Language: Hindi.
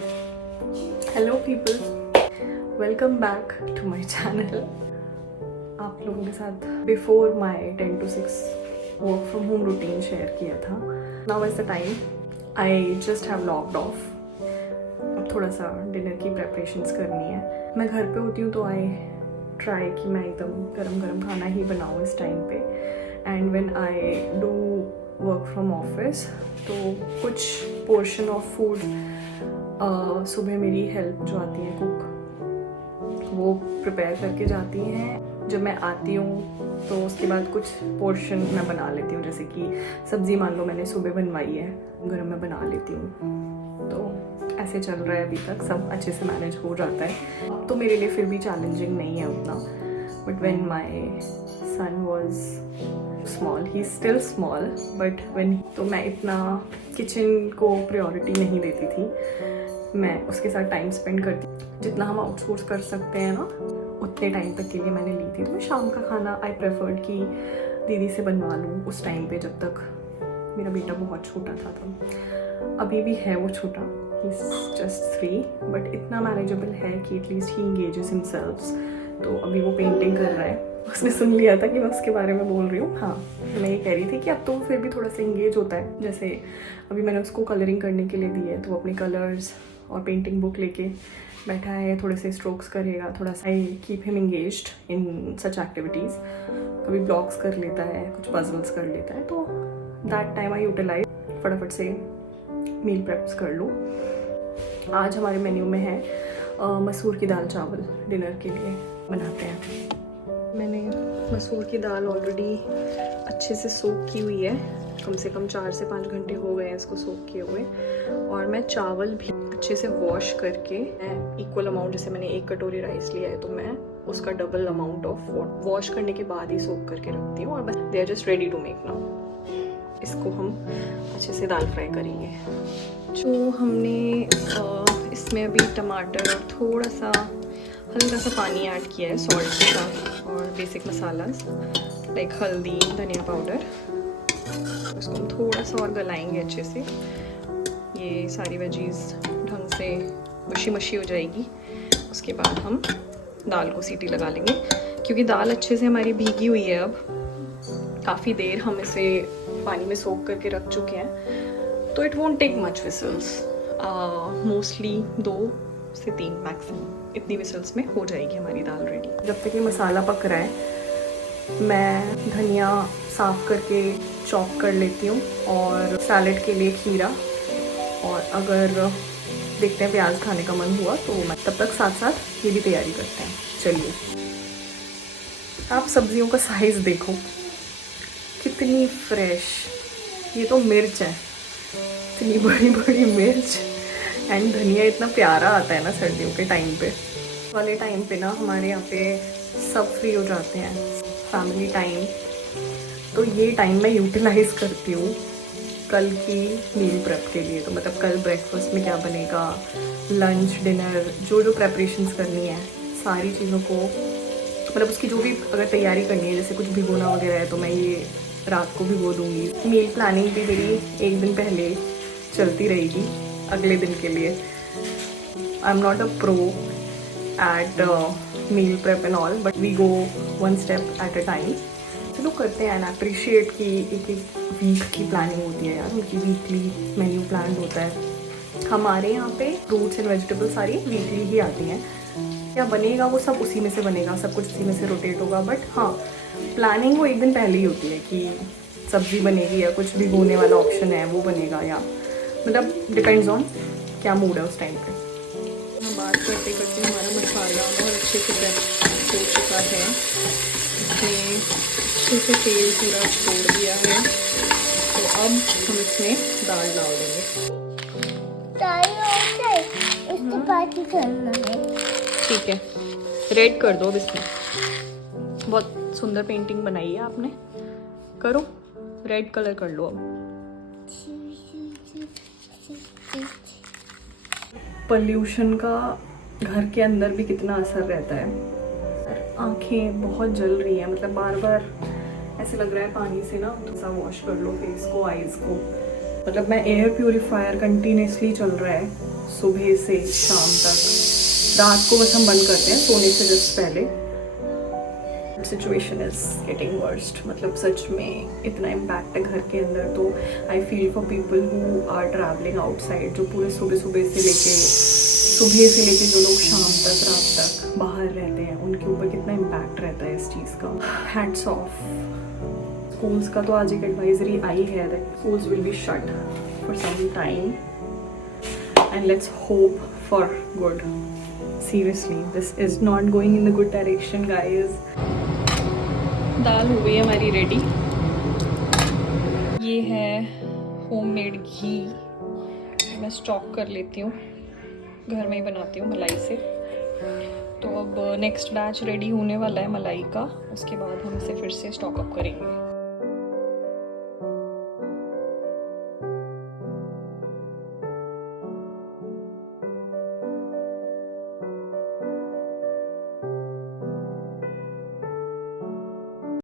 Hello people, welcome back to my channel. आप लोगों के साथ before my 10 to 6 work from home routine share किया था। Now is the time I just have logged off. अब थोड़ा सा डिनर की प्रेपरेशंस करनी है। मैं घर पे होती हूँ तो आई ट्राई कि मैं एकदम गरम गरम खाना ही बनाऊँ इस टाइम पे। And when I do work from office तो कुछ पोर्शन ऑफ फूड सुबह मेरी हेल्प जो आती है कुक वो प्रिपेयर करके जाती हैं। जब मैं आती हूँ तो उसके बाद कुछ पोर्शन मैं बना लेती हूँ, जैसे कि सब्ज़ी मान लो मैंने सुबह बनवाई है, गरम मैं बना लेती हूँ। तो ऐसे चल रहा है अभी तक, सब अच्छे से मैनेज हो जाता है। तो मेरे लिए फिर भी चैलेंजिंग नहीं है उतना। But when my son was small, he still small, but when तो मैं इतना किचन को प्रायोरिटी नहीं देती थी। मैं उसके साथ टाइम स्पेंड करती, जितना हम आउटसोर्स कर सकते हैं ना उतने टाइम तक के लिए मैंने ली थी। तो मैं शाम का खाना आई प्रेफर्ड कि दीदी से बनवा लूँ उस टाइम पे, जब तक मेरा बेटा बहुत छोटा था तब। अभी भी है वो छोटा, ही इज जस्ट 3, बट इतना मैनेजेबल है कि एटलीस्ट ही इंगेजेस हिमसेल्फ। तो अभी वो पेंटिंग कर रहा है, उसने सुन लिया था कि मैं उसके बारे में बोल रही हूँ। हाँ, तो मैं ये कह रही थी कि अब तो फिर भी थोड़ा सा इंगेज होता है। जैसे अभी मैंने उसको कलरिंग करने के लिए दी है, तो अपने कलर्स और पेंटिंग बुक लेके बैठा है, थोड़े से स्ट्रोक्स करेगा। थोड़ा सा I keep him engaged in such activities. कभी ब्लॉग्स कर लेता है, कुछ पजल्स कर लेता है, तो दैट टाइम आई यूटिलाइज फटाफट से मील प्रेप्स कर लूँ। आज हमारे मेन्यू में है मसूर की दाल चावल, डिनर के लिए बनाते हैं। मैंने मसूर की दाल ऑलरेडी अच्छे से सोक की हुई है, कम से कम 4 से 5 घंटे हो गए हैं इसको सोक किए हुए। और मैं चावल भी अच्छे से वॉश करके, इक्वल अमाउंट, जैसे मैंने 1 कटोरी राइस लिया है तो मैं उसका डबल अमाउंट ऑफ वॉश करने के बाद ही सोक करके रखती हूँ। और they are just ready to make now. इसको हम अच्छे से दाल फ्राई करेंगे। जो हमने इसमें अभी टमाटर और थोड़ा सा हल्का सा पानी ऐड किया है सॉल्ट के साथ, और बेसिक मसालास लाइक हल्दी, धनिया पाउडर। इसको हम थोड़ा सा और गलाएंगे अच्छे से। ये सारी वेजीज ढंग से मशी मशी हो जाएगी। उसके बाद हम दाल को सीटी लगा लेंगे, क्योंकि दाल अच्छे से हमारी भीगी हुई है। अब काफ़ी देर हम इसे पानी में सोक करके रख चुके हैं, तो it won't take much whistles, mostly 2 से 3 मैक्सिमम। इतनी विसल्स में हो जाएगी हमारी दाल रेडी। जब तक ये मसाला पक रहा है मैं धनिया साफ़ करके चॉप कर लेती हूँ, और सैलेड के लिए खीरा, और अगर देखते हैं प्याज खाने का मन हुआ तो मैं तब तक साथ साथ ये भी तैयारी करते हैं। चलिए, आप सब्जियों का साइज़ देखो कितनी फ्रेश। ये तो मिर्च है, इतनी बड़ी बड़ी मिर्च। एंड धनिया इतना प्यारा आता है ना सर्दियों के टाइम पे। वाले टाइम पे ना हमारे यहाँ पे सब फ्री हो जाते हैं, फैमिली टाइम। तो ये टाइम मैं यूटिलाइज़ करती हूँ कल की मील प्रेप के लिए। तो मतलब कल ब्रेकफास्ट में क्या बनेगा, लंच, डिनर, जो जो प्रेपरेशंस करनी है सारी चीज़ों को, मतलब उसकी जो भी अगर तैयारी करनी है, जैसे कुछ भिगोना वगैरह है तो मैं ये रात को भिगो दूँगी। मील प्लानिंग भी मेरी 1 दिन पहले चलती रहेगी अगले दिन के लिए। I am not a pro at meal prep and all, but we go 1 step at a time. चलो करते हैं। एंड अप्रिशिएट कि एक वीक की प्लानिंग होती है यार, उनकी वीकली मेन्यू प्लान होता है। हमारे यहाँ पे फ्रूट्स एंड वेजिटेबल्स सारी वीकली ही आती हैं। क्या बनेगा वो सब उसी में से बनेगा, सब कुछ उसी में से रोटेट होगा। बट हाँ, प्लानिंग वो 1 दिन पहले ही होती है कि सब्ज़ी बनेगी या कुछ भिगोने वाला ऑप्शन है वो बनेगा, या मतलब डिपेंड्स ऑन क्या मूड है उस टाइम पे। हम बात करते करते हमारा मसाला बहुत अच्छे से हो चुका है। इसमें अच्छे से तेल पूरा छोड़ दिया है, तो अब हम इसमें दाल डाल देंगे। ठीक है, रेड कर दो अब इसमें। बहुत सुंदर पेंटिंग बनाई है आपने, करो रेड कलर कर लो अब। पोल्यूशन का घर के अंदर भी कितना असर रहता है। आंखें बहुत जल रही हैं, मतलब बार बार ऐसे लग रहा है पानी से ना थोड़ा सा वॉश कर लो फेस को, आईज को। मतलब मैं एयर प्यूरिफायर कंटिन्यूसली चल रहा है सुबह से शाम तक, रात को बस हम बंद करते हैं सोने से जस्ट पहले। सिचुएशन इज गेटिंग वर्स्ट, मतलब सच में इतना इम्पैक्ट है घर के अंदर। तो I feel for people who are travelling outside, जो पूरे सुबह से लेके जो लोग शाम तक रात तक बाहर रहते हैं, उनके ऊपर कितना इम्पैक्ट रहता है इस चीज़ का। Hats off. स्कूल्स का तो आज एक एडवाइजरी आई है that schools will be shut for some time and let's hope for good. Seriously this is not going in the good direction guys. दाल हो गई हमारी रेडी। ये है होममेड घी, मैं स्टॉक कर लेती हूँ, घर में ही बनाती हूँ मलाई से। तो अब नेक्स्ट बैच रेडी होने वाला है मलाई का, उसके बाद हम इसे फिर से स्टॉक अप करेंगे।